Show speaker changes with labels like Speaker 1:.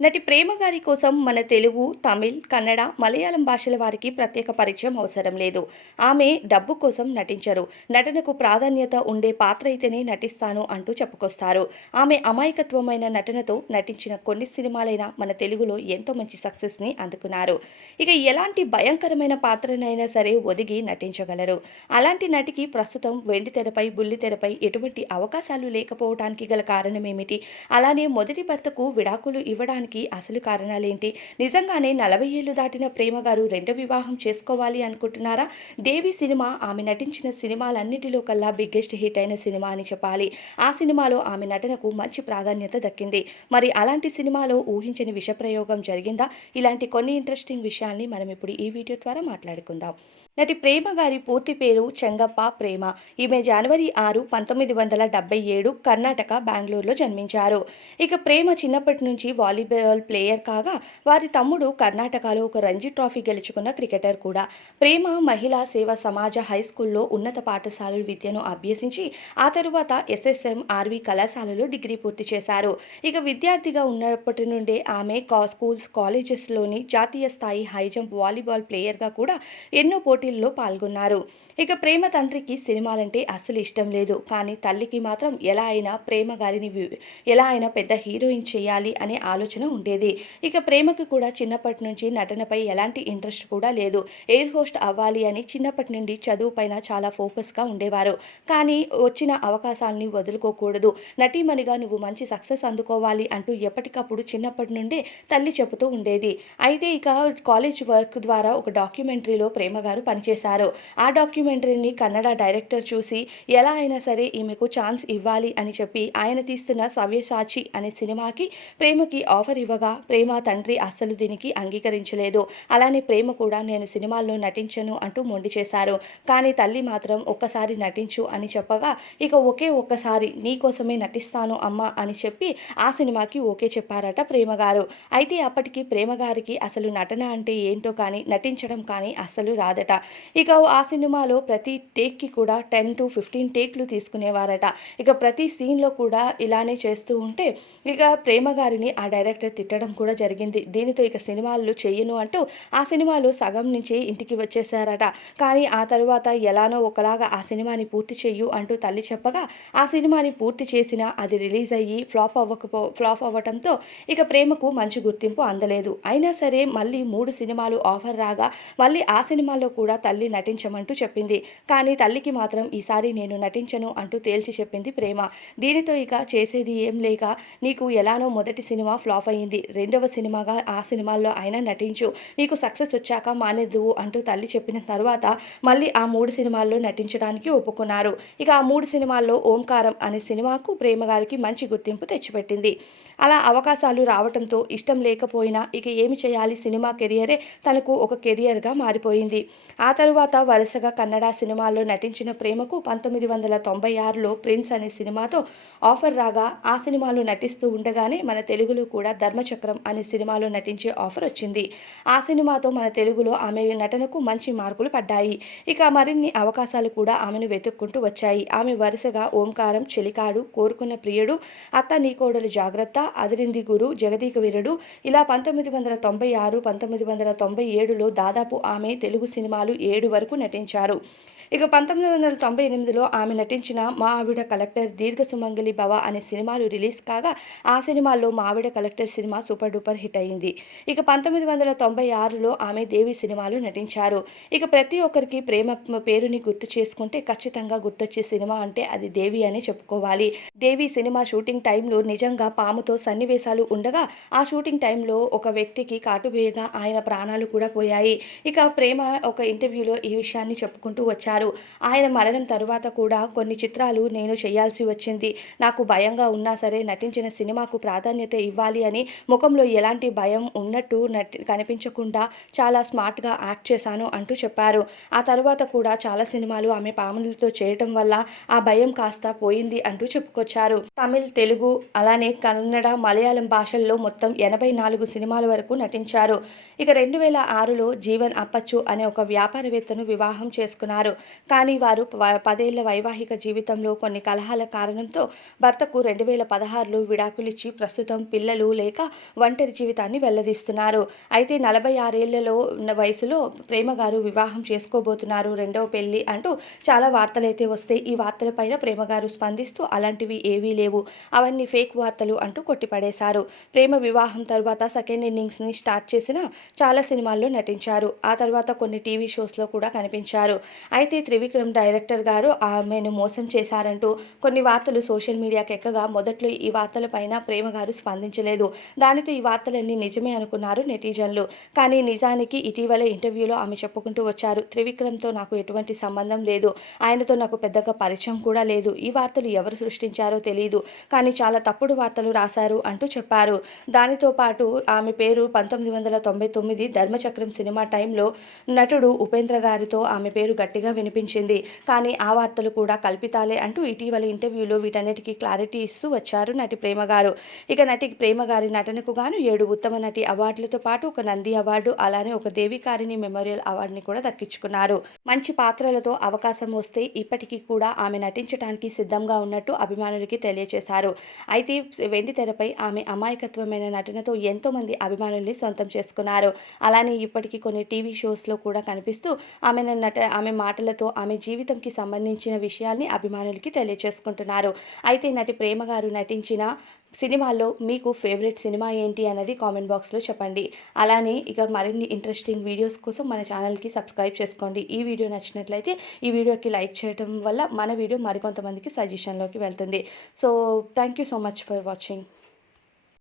Speaker 1: నటి ప్రేమ గారి కోసం మన తెలుగు తమిళ్ కన్నడ మలయాళం భాషల వారికి ప్రత్యేక పరిచయం అవసరం లేదు. ఆమె డబ్బు కోసం నటించరు. నటనకు ప్రాధాన్యత ఉండే పాత్ర అయితేనే నటిస్తాను అంటూ చెప్పుకొస్తారు. ఆమె అమాయకత్వమైన నటనతో నటించిన కొన్ని సినిమాలైనా మన తెలుగులో ఎంతో మంచి సక్సెస్ని అందుకున్నారు. ఇక ఎలాంటి భయంకరమైన పాత్రనైనా సరే ఒదిగి నటించగలరు. అలాంటి నటికి ప్రస్తుతం వెండి తెరపై బుల్లి తెరపై ఎటువంటి అవకాశాలు లేకపోవడానికి గల కారణం ఏమిటి? అలానే మొదటి భర్తకు విడాకులు ఇవ్వడానికి అసలు కారణాలేంటి? నిజంగానే నలభై ఏళ్ళు దాటిన ప్రేమ గారు రెండో వివాహం చేసుకోవాలి అనుకుంటున్నారా? దేవి సినిమా ఆమె నటించిన సినిమాలన్నిటిలో కల్లా బిగ్గెస్ట్ హిట్ అయిన సినిమా అని చెప్పాలి. ఆ సినిమాలో ఆమె నటనకు మంచి ప్రాధాన్యత దక్కింది. మరి అలాంటి సినిమాలో ఊహించని విషప్రయోగం జరిగిందా? ఇలాంటి కొన్ని ఇంట్రెస్టింగ్ విషయాల్ని మనం ఇప్పుడు ఈ వీడియో ద్వారా మాట్లాడుకుందాం. నటి ప్రేమ గారి పూర్తి పేరు చెంగప్ప ప్రేమ. ఈమె జనవరి ఆరు పంతొమ్మిది వందల డెబ్బై ఏడు కర్ణాటక బెంగళూరులో జన్మించారు. ఇక ప్రేమ చిన్నప్పటి నుంచి వాలీబాల్ ప్లేయర్ కాగా వారి తమ్ముడు కర్ణాటకలో ఒక రంజీ ట్రోఫీ గెలుచుకున్న క్రికెటర్ కూడా. ప్రేమ మహిళా సేవ సమాజ హై స్కూల్లో ఉన్నత పాఠశాలలు విద్యను అభ్యసించి ఆ తరువాత ఎస్ఎస్ఎం ఆర్వి కళాశాలలో డిగ్రీ పూర్తి చేశారు. ఇక విద్యార్థిగా ఉన్నప్పటి నుండే ఆమె కా స్కూల్స్ కాలేజెస్లోని జాతీయ స్థాయి హై జంప్ వాలీబాల్ ప్లేయర్గా కూడా ఎన్నో పోటీ పోటీల్లో పాల్గొన్నారు. ఇక ప్రేమ తండ్రికి సినిమాలంటే అస్సలు ఇష్టం లేదు. కానీ తల్లికి మాత్రం ఎలా అయినా ప్రేమ గారిని ఎలా అయినా పెద్ద హీరోయిన్ చేయాలి అనే ఆలోచన ఉండేది. ఇక ప్రేమకు కూడా చిన్నప్పటి నుంచి నటనపై ఎలాంటి ఇంట్రెస్ట్ కూడా లేదు. ఎయిర్ హోస్ట్ అవ్వాలి అని చిన్నప్పటి నుండి చదువు పైన చాలా ఫోకస్గా ఉండేవారు. కానీ వచ్చిన అవకాశాలని వదులుకోకూడదు. నటీమణిగా నువ్వు మంచి సక్సెస్ అందుకోవాలి అంటూ ఎప్పటికప్పుడు చిన్నప్పటి నుండే తల్లి చెబుతూ ఉండేది. అయితే ఇక కాలేజ్ వర్క్ ద్వారా ఒక డాక్యుమెంటరీలో ప్రేమ గారు పనిచేశారు. ఆ డాక్యుమెంటరీని కన్నడ డైరెక్టర్ చూసి ఎలా అయినా సరే ఈమెకు ఛాన్స్ ఇవ్వాలి అని చెప్పి ఆయన తీస్తున్న సవ్యసాచి అనే సినిమాకి ప్రేమకి ఆఫర్ ఇవ్వగా ప్రేమ తండ్రి అస్సలు దీనికి అంగీకరించలేదు. అలానే ప్రేమ కూడా నేను సినిమాల్లో నటించను అంటూ మొండి చేశారు. కానీ తల్లి మాత్రం ఒక్కసారి నటించు అని చెప్పగా ఇక ఒకే ఒక్కసారి నీ కోసమే నటిస్తాను అమ్మ అని చెప్పి ఆ సినిమాకి ఓకే చెప్పారట ప్రేమగారు అయితే అప్పటికి ప్రేమగారికి అసలు నటన అంటే ఏంటో కానీ నటించడం కానీ అస్సలు రాదట. ఇక ఆ సినిమాలో ప్రతి టేక్కి కూడా టెన్ టు ఫిఫ్టీన్ టేక్లు తీసుకునేవారట. ఇక ప్రతి సీన్లో కూడా ఇలానే చేస్తూ ఉంటే ఇక ప్రేమ గారిని ఆ డైరెక్టర్ తిట్టడం కూడా జరిగింది. దీనితో ఇక సినిమాలు చెయ్యను అంటూ ఆ సినిమాలో సగం నుంచి ఇంటికి వచ్చేసారట. కానీ ఆ తరువాత ఎలానో ఒకలాగా ఆ సినిమాని పూర్తి చెయ్యు అంటూ తల్లి చెప్పగా ఆ సినిమాని పూర్తి చేసినా అది రిలీజ్ అయ్యి ఫ్లాప్ అవ్వకపో ఫ్లాప్ అవ్వటంతో ఇక ప్రేమకు మంచి గుర్తింపు అందలేదు. అయినా సరే మళ్ళీ మూడు సినిమాలు ఆఫర్ రాగా మళ్ళీ ఆ సినిమాలో కూడా తల్లి నటించమంటూ చెప్పింది. కానీ తల్లికి మాత్రం ఈసారి నేను నటించను అంటూ తేల్చి చెప్పింది ప్రేమ. దీనితో ఇక చేసేది ఏం లేక నీకు ఎలానో మొదటి సినిమా ఫ్లాప్ అయ్యింది. రెండవ సినిమాగా ఆ సినిమాల్లో అయినా నటించు. నీకు సక్సెస్ వచ్చాక మానేద్దువు అంటూ తల్లి చెప్పిన తర్వాత మళ్ళీ ఆ మూడు సినిమాల్లో నటించడానికి ఒప్పుకున్నారు. ఇక ఆ మూడు సినిమాల్లో ఓంకారం అనే సినిమాకు ప్రేమ గారికి మంచి గుర్తింపు తెచ్చిపెట్టింది. అలా అవకాశాలు రావటంతో ఇష్టం లేకపోయినా ఇక ఏమి చేయాలి? సినిమా కెరియరే తనకు ఒక కెరియర్గా మారిపోయింది. ఆ తరువాత వరుసగా కన్నడ సినిమాల్లో నటించిన ప్రేమకు పంతొమ్మిది వందల తొంభై ఆరులో ప్రిన్స్ అనే సినిమాతో ఆఫర్ రాగా ఆ సినిమాలో నటిస్తూ ఉండగానే మన తెలుగులో కూడా ధర్మచక్రం అనే సినిమాలో నటించే ఆఫర్ వచ్చింది. ఆ సినిమాతో మన తెలుగులో ఆమె నటనకు మంచి మార్కులు పడ్డాయి. ఇక మరిన్ని అవకాశాలు కూడా ఆమెను వెతుక్కుంటూ వచ్చాయి. ఆమె వరుసగా ఓంకారం చెలికాడు కోరుకున్న ప్రియుడు అత్త నీకోడలు జాగ్రత్త అదిరింది గురు జగదీక వీరుడు ఇలా పంతొమ్మిది వందల తొంభై ఆరు పంతొమ్మిది వందల తొంభై ఏడులో దాదాపు ఆమె తెలుగు సినిమాలు ఏడు వరకు నటించారు. ఇక పంతొమ్మిది వందల తొంభై ఎనిమిదిలో ఆమె నటించిన మా ఆవిడ కలెక్టర్ దీర్ఘ సుమంగలి భవ అనే సినిమాలు రిలీజ్ కాగా ఆ సినిమాల్లో మా ఆవిడ కలెక్టర్ సినిమా సూపర్ డూపర్ హిట్ అయింది. ఇక పంతొమ్మిది వందల తొంభై ఆరులో ఆమె దేవి సినిమాలు నటించారు. ఇక ప్రతి ఒక్కరికి ప్రేమ పేరుని గుర్తు చేసుకుంటే ఖచ్చితంగా గుర్తొచ్చే సినిమా అంటే అది దేవి అనే చెప్పుకోవాలి. దేవి సినిమా షూటింగ్ టైంలో నిజంగా పాముతో సన్నివేశాలు ఉండగా ఆ షూటింగ్ టైంలో ఒక వ్యక్తికి కాటువేయగా ఆయన ప్రాణాలు కూడా పోయాయి. ఇక ప్రేమ ఒక ఇంటర్వ్యూలో ఈ విషయాన్ని చెప్పుకుంటూ వచ్చారు. ఆయన మరణం తరువాత కూడా కొన్ని చిత్రాలు నేను చేయాల్సి వచ్చింది. నాకు భయంగా ఉన్నా సరే నటించిన సినిమాకు ప్రాధాన్యత ఇవ్వాలి అని ముఖంలో ఎలాంటి భయం ఉన్నట్టు నటి కనిపించకుండా చాలా స్మార్ట్గా యాక్ట్ చేశాను అంటూ చెప్పారు. ఆ తర్వాత కూడా చాలా సినిమాలు ఆమె పాములతో చేయటం వల్ల ఆ భయం కాస్త పోయింది అంటూ చెప్పుకొచ్చారు. తమిళ్ తెలుగు అలానే కన్నడ మలయాళం భాషల్లో మొత్తం ఎనభై నాలుగు సినిమాల వరకు నటించారు. ఇక రెండు వేల ఆరులో జీవన్ అప్పచ్చు అనే ఒక వ్యాపారవేత్తను వివాహం చేసుకున్నారు. కానీ వారు ప- పదేళ్ళ వైవాహిక జీవితంలో కొన్ని కలహాల కారణంతో భర్తకు రెండు వేల పదహారులో విడాకులిచ్చి ప్రస్తుతం పిల్లలు లేక ఒంటరి జీవితాన్ని వెల్లదీస్తున్నారు అయితే నలభై ఆరేళ్ళలో ఉన్న వయసులో ప్రేమగారు వివాహం చేసుకోబోతున్నారు. రెండవ పెళ్ళి అంటూ చాలా వార్తలైతే వస్తాయి ఈ వార్తలపైన ప్రేమ గారు స్పందిస్తూ అలాంటివి ఏవీ లేవు. అవన్నీ ఫేక్ వార్తలు అంటూ కొట్టిపడేశారు. ప్రేమ వివాహం తర్వాత సెకండ్ ఇన్నింగ్స్ని స్టార్ట్ చేసిన చాలా సినిమాల్లో నటించారు. ఆ తర్వాత కొన్ని టీవీ షోస్లో కూడా కనిపించారు. అయితే త్రివిక్రమ్ డైరెక్టర్ గారు ఆమెను మోసం చేశారంటూ కొన్ని వార్తలు సోషల్ మీడియాకి ఎక్కగా మొదట్లో ఈ వార్తలపైన ప్రేమ గారు స్పందించలేదు. దానితో ఈ వార్తలన్నీ నిజమే అనుకున్నారు నెటిజన్లు. కానీ నిజానికి ఇటీవల ఇంటర్వ్యూలో ఆమె చెప్పుకుంటూ వచ్చారు. త్రివిక్రమ్తో నాకు ఎటువంటి సంబంధం లేదు. ఆయనతో నాకు పెద్దగా పరిచయం కూడా లేదు. ఈ వార్తలు ఎవరు సృష్టించారో తెలియదు కానీ చాలా తప్పుడు వార్తలు రాశారు అంటూ చెప్పారు. దానితో పాటు ఆమె పేరు పంతొమ్మిది వందల తొంభై తొమ్మిది ధర్మచక్రం సినిమా టైంలో నటుడు ఉపేంద్ర గారితో ఆమె పేరు గట్టిగా విని వినిపించింది. కానీ ఆ వార్తలు కూడా కల్పితాలే అంటూ ఇటీవల ఇంటర్వ్యూలో వీటన్నిటికీ క్లారిటీ ఇస్తూ వచ్చారు నటి ప్రేమ గారు. ఇక నటి ప్రేమ గారి నటనకు గాను ఏడు ఉత్తమ నటి అవార్డులతో పాటు ఒక నంది అవార్డు అలానే ఒక దేవికారిణి మెమోరియల్ అవార్డుని కూడా దక్కించుకున్నారు. మంచి పాత్రలతో అవకాశం వస్తే ఇప్పటికీ కూడా ఆమె నటించడానికి సిద్ధంగా ఉన్నట్టు అభిమానులకి తెలియజేశారు అయితే వెండి తెరపై ఆమె అమాయకత్వమైన నటనతో ఎంతోమంది అభిమానుల్ని సొంతం చేసుకున్నారు. అలానే ఇప్పటికీ కొన్ని టీవీ షోస్లో కూడా కనిపిస్తూ ఆమె నట ఆమె మాటలతో ఆమె జీవితంకి సంబంధించిన విషయాల్ని అభిమానులకి తెలియజేసుకుంటున్నారు అయితే నటి ప్రేమ గారు నటించిన సినిమాల్లో మీకు ఫేవరెట్ సినిమా ఏంటి అన్నది కామెంట్ బాక్స్లో చెప్పండి. అలానే ఇక మరిన్ని ఇంట్రెస్టింగ్ వీడియోస్ కోసం మన ఛానల్కి సబ్స్క్రైబ్ చేసుకోండి. ఈ వీడియో నచ్చినట్లయితే ఈ వీడియోకి లైక్ చేయడం వల్ల మన వీడియో మరికొంతమందికి సజెషన్లోకి వెళ్తుంది. So thank you so much for watching.